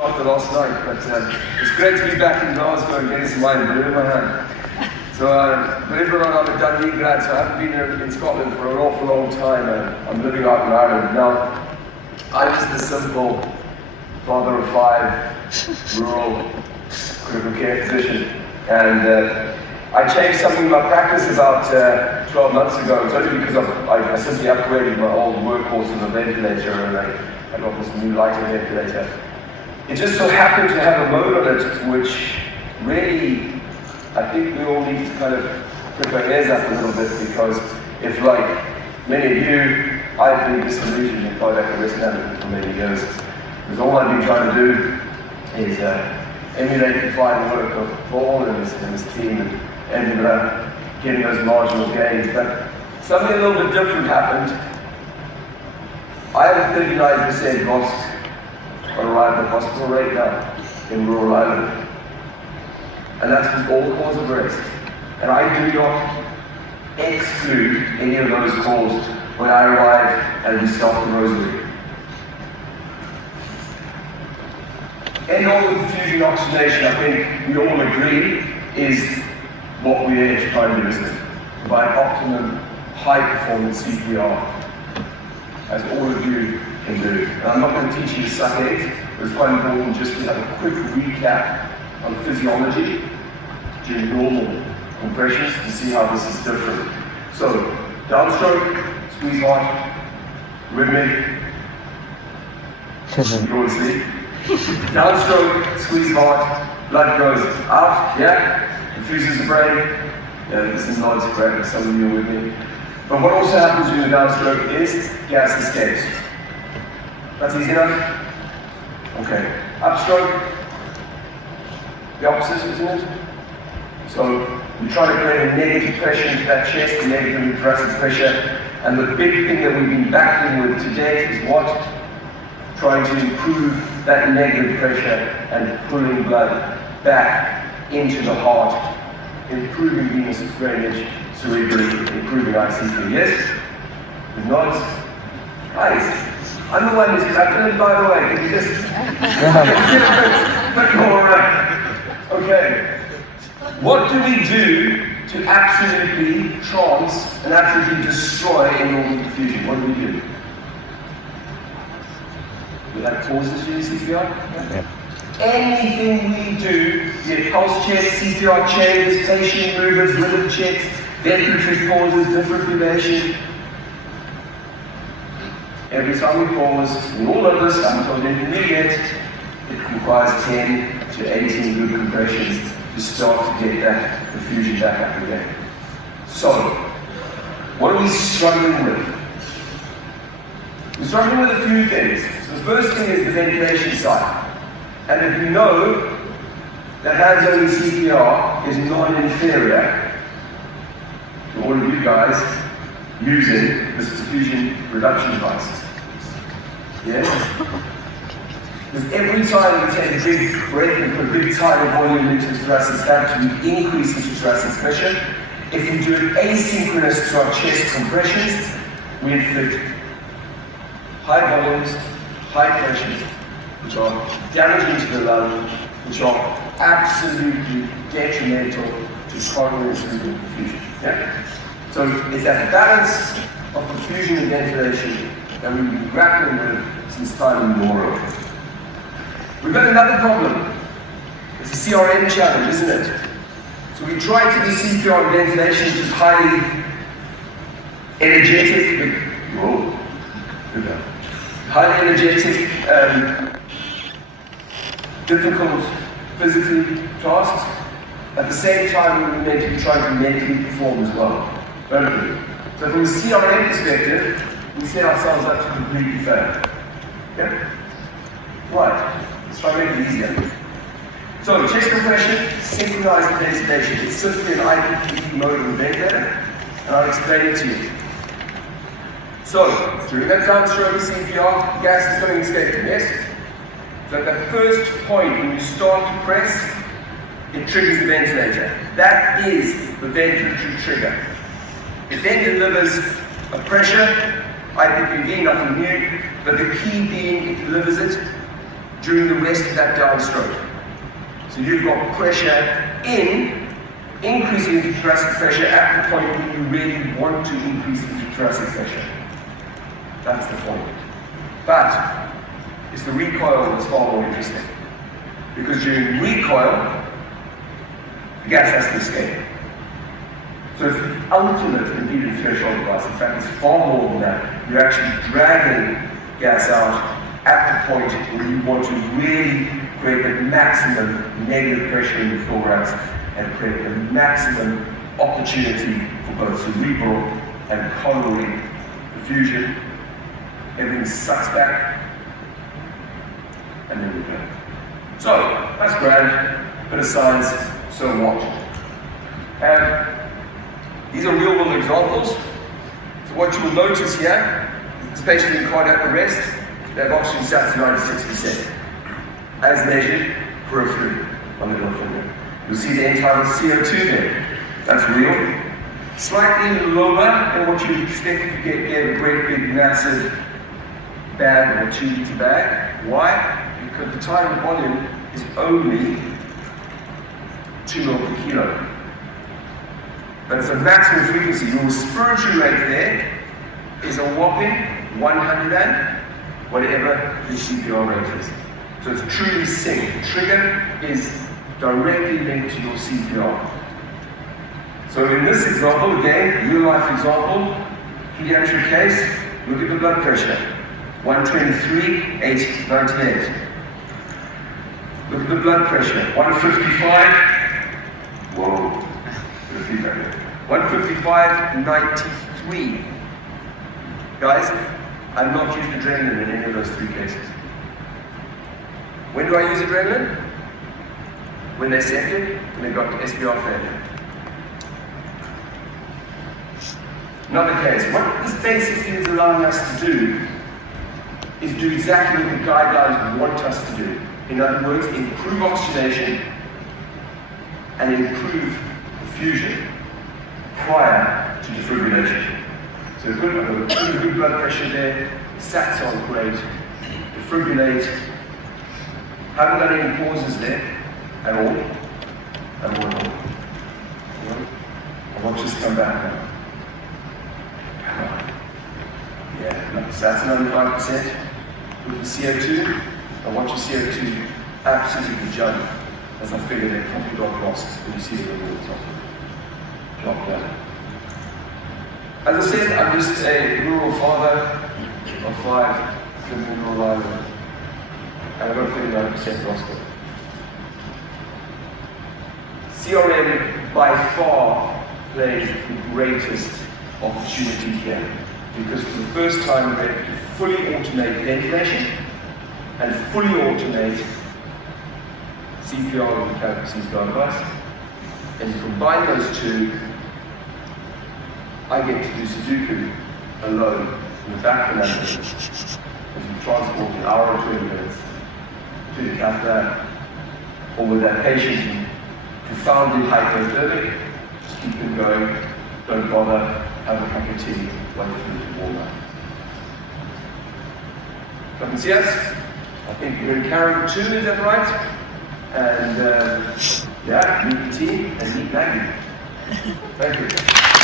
After last night, but it's great to be back in Glasgow and getting some wine in my hand. So, believe it or not, I'm a Dundee grad, so I haven't been here in Scotland for an awful long time. I'm living out in Ireland now. I'm just a simple father of 5, rural critical care physician, and I changed something in my practice about 12 months ago. It's only because I simply upgraded my old workhorse with a ventilator, and I got this new lighter ventilator. It just so happened to have a mode on it which really, I think we all need to kind of prick our ears up a little bit, because if, like many of you, I've been disillusioned in cardiac arrest management for many years. Because all I've been trying to do is emulate the fine work of Paul and his team and ended up getting those marginal gains. But something a little bit different happened. I have a 39% loss on arrival hospital rate now in rural Ireland. And that's from all cause of arrest. And I do not exclude any of those calls when I arrive and we start the rosary. End-organ perfusion oxygenation, I think we all agree, is what we're here to try and do, isn't it? Provide optimum, high-performance CPR, as all of you can do. And I'm not going to teach you to suck eggs, but it's quite important just to have a quick recap on physiology during normal compressions to see how this is different. So, downstroke, squeeze hard, rhythmic, go to sleep. Downstroke, squeeze hard, blood goes out, yeah? Infuses the brain. Yeah, this is not as correct, some of you are with me. But what also happens during the downstroke is gas escapes. That's easy enough? Okay. Upstroke, the opposite, isn't it? So we try to create a negative pressure into that chest, a negative thoracic pressure. And the big thing that we've been battling with to date is what? Trying to improve that negative pressure and pulling blood back into the heart, improving venous drainage, cerebrally, improving ICP. Yes? With nods? Guys, I'm the one who's clapping, by the way. Can you just but you're all right. Okay. What do we do to absolutely trance and absolutely destroy end-organ perfusion? What do we do? We have pauses during CPR? Yeah. Anything we do, be it pulse checks, CPR chambers, patient movements, rhythm checks, ventilatory pauses, defibrillation. Every time we pause, in all of this, I'm told intermediate, it requires 10 to 18 good compressions to start to get that perfusion back up again. So, what are we struggling with? We're struggling with a few things. So the first thing is the ventilation side. And if you know that hands-only CPR is non-inferior to all of you guys using this perfusion reduction device. Yes? Because every time we take a big breath and put a big tidal volume into the thoracic cavity, we increase the thoracic pressure. If we do it asynchronous to our chest compressions, we inflict high volumes, high pressures, which are damaging to the lung, which are absolutely detrimental to coronary cerebral perfusion. Yeah? So it's that balance of perfusion and ventilation that we've been grappling with since time immemorial. We've got another problem. It's a CRM challenge, isn't it? So we try to do CPR and ventilation, which is highly energetic, highly energetic, difficult physically tasks. At the same time, we're meant to be trying to mentally perform as well. Don't we? So from a CRM perspective, we set ourselves up to completely fail. Okay? Right. Let's try to make it easier. So, chest compression, synchronized ventilation. It's simply an IPPV mode of the ventilator, and I'll explain it to you. So, during that downstroke of CPR, gas is coming escaping, yes? So at the first point when you start to press, it triggers the ventilator. That is the ventilatory trigger. It then delivers a pressure, IPPV, nothing new, but the key being it delivers it during the rest of that downstroke. So you've got pressure increasing intrathoracic pressure at the point when you really want to increase intrathoracic pressure. That's the point. But it's the recoil that's far more interesting. Because during recoil, the gas has to escape. So it's the ultimate impeded threshold device. In fact, it's far more than that. You're actually dragging gas out at the point where you want to really create the maximum negative pressure in the thorax and create the maximum opportunity for both cerebral and coronary perfusion. Everything sucks back, and then we go. So, that's grand, bit of science, so what? These are real world examples. So what you will notice here, especially in cardiac arrest, they have oxygen sats 96%, as measured peripherally on the middle finger. You'll see the end-tidal CO2 there. That's real. Slightly lower than what you'd expect if you get a great big massive bag or 2 liter bag. Why? Because the tidal volume is only 2 ml per kilo. But it's a maximum frequency. Your respiratory rate there is a whopping 100 and whatever the CPR rate is. So it's truly sync. The trigger is directly linked to your CPR. So in this example, again, real life example, pediatric case, look at the blood pressure. 123, 898. Look at the blood pressure. 155. Whoa. 155, 93. Guys, I've not used adrenaline in any of those 3 cases. When do I use adrenaline? When they're septic, when they've got SBR failure. Another case. What this basically is allowing us to do is do exactly what the guidelines want us to do. In other words, improve oxygenation and improve perfusion prior to defibrillation. So I've got a good blood pressure there, sats on great, defibrillate, haven't got any pauses there at all. And watch this come back now. Yeah, sats 95% with the CO2. I watch the CO2 absolutely jump as I figure they're probably got lost when you see the rewards of it. Drop down. As I said, I'm just a rural father of 5 living in rural Ireland, and I've got 39% gospel. CRM by far plays the greatest opportunity here, because for the first time we're able to fully automate ventilation and fully automate CPR with mechanical CPR device. And you combine those two, I get to do Sudoku alone in the back of an ambulance as we transport an hour or 20 minutes to the catheter, or with that patient profoundly hypothermic, just keep them going, don't bother, have a cup of tea, wait for them to warm up. Come and see us. I think you're in Karen 2, is that right? And yeah, meet the team and meet Maggie. Thank you.